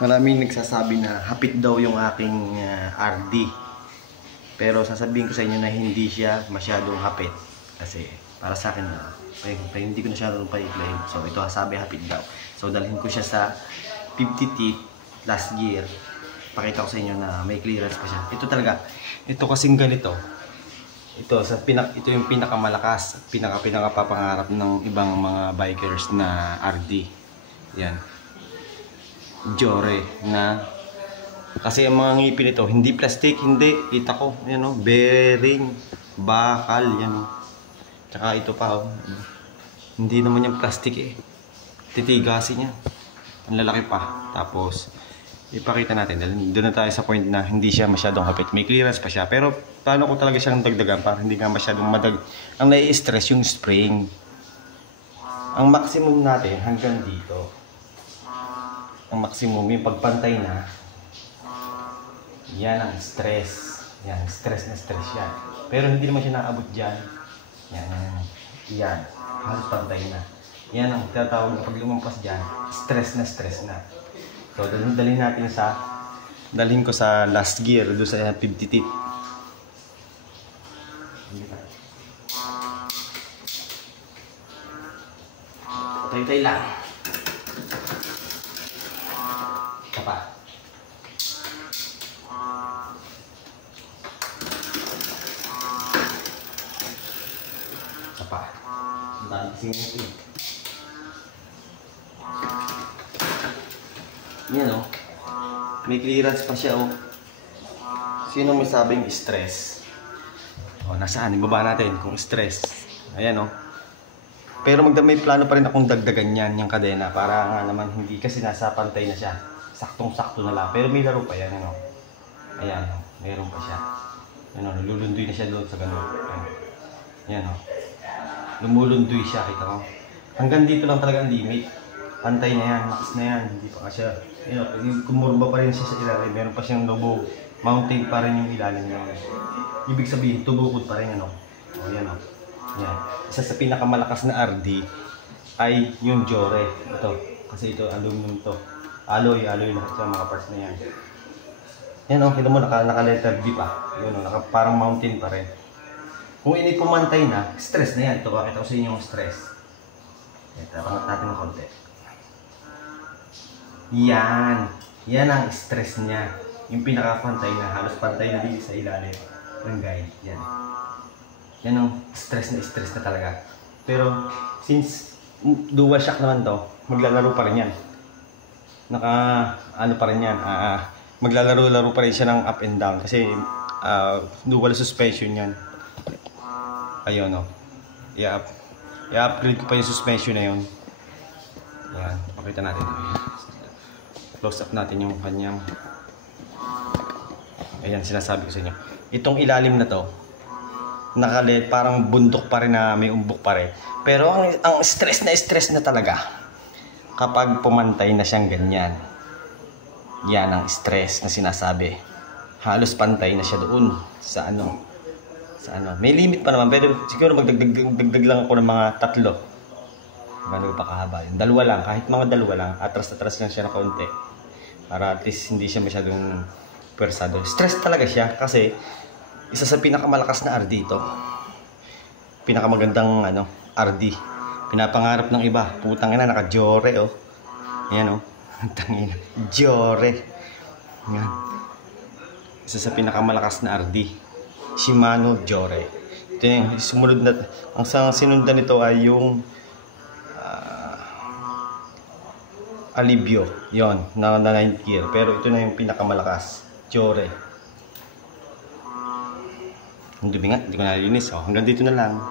Maraming nagsasabi na hapit daw yung aking RD. Pero sasabihin ko sa inyo na hindi siya masyadong hapit. Kasi para sa akin na hindi ko na siya pa-i-claim. So ito sabi hapit daw. So dalhin ko siya sa 50 teeth last year. Pakita ko sa inyo na may clearance pa siya. Ito talaga. Ito kasing ganito. Ito yung pinakamalakas, pinakapapangarap ng ibang mga bikers na RD. Yan. Jore na kasi ang mga ngipin ito hindi plastic, hindi kita ko yan o, bearing, bakal yan o. Tsaka ito pa o, hindi naman yung plastic eh, titigasin niya, ang lalaki pa. Tapos ipakita natin, doon na tayo sa point na hindi siya masyadong hapit, may clearance pa siya. Pero paano ko talaga siyang dagdagan para hindi nga masyadong ang nai-stress yung spring. Ang maximum natin hanggang dito, ang maximum yung pagpantay na yan ang stress. Yan, stress na stress yan. Pero hindi naman siya naabot dyan. Yan, halos pantay na. Yan ang tinatawag na pag lumampas dyan, stress na. So dalhin ko sa last gear doon sa 50 teeth. Tay-tay lang. Apa? Apa? Dami sini. Yan o. May clearance pa siya o. Sino may sabing stress? O, nasaan? Ibaba natin kung stress. Ayan o. Pero may plano pa rin akong dagdagan yan, yung kadena. Para nga naman hindi kasi nasa pantay na siya. Saktong-sakto na lang. Pero may laro pa yan, ano. Ayan, o. Mayroon pa siya. Ayan o, lulundoy na siya doon sa ganun. Ayan o. Lumulundoy siya, kita mo. Hanggang dito lang talaga ang limit. Pantay na yan, max na yan. Hindi pa siya. Ayan, kumurba pa rin siya sa ilalim. Meron pa siyang lobo. Mountain pa rin yung ilalim niya. Ibig sabihin, tubukod pa rin, ano. O, ayan o. Ayan. Isa sa pinakamalakas na RD ay yung Jore. Ito. Kasi ito, aluminum to. Alloy lahat sa mga parts na yan. Yan o, kita mo, naka-letter D pa. Yun o, parang mountain pa rin. Kung inipumantay na, stress na yan. Ito, bakit ako sa inyo yung stress. Ito, pangat natin ng konti. Yan ang stress niya. Yung pinaka-pantay na, halos pantay na din sa ilalim ng guide. Yan ang stress na talaga. Pero, since dual shock naman to, maglalaro pa rin yan. Ano pa rin yan, maglalaro-laro pa rin siya ng up and down kasi dual suspension yan. Ayun o, i-upgrade ko pa yung suspension na yun. Yan, pakita natin. Close up natin yung kanyang, ayan, sinasabi ko sa inyo. Itong ilalim na to, nakalit, parang bundok pa rin na may umbok pa rin. Pero ang stress na talaga kapag pumantay na siyang ganyan. Yan ang stress na sinasabi. Halos pantay na siya doon sa ano. May limit pa naman, pero siguro magdagdag lang ako ng mga 3. Gano'n pa kahaba. Yung 2 lang, kahit mga 2 lang, atras lang siya na kaunti. Para at least hindi siya masyadong pwersado. Stress talaga siya kasi isa sa pinakamalakas na RD ito. Pinakamagandang RD. Pinapangarap ng iba. Putang ina, naka-Jore oh. Ayan oh. Tangina. Jore. Ayan. Isa sa pinakamalakas na RD. Shimano Jore. Ito yung sumunod na. Ang sinundan nito ay yung Alivio. Yon, na 9th gear. Pero ito na yung pinakamalakas. Jore. Ang dumi nga, hindi ko nalinis. Oh, hanggang dito na lang.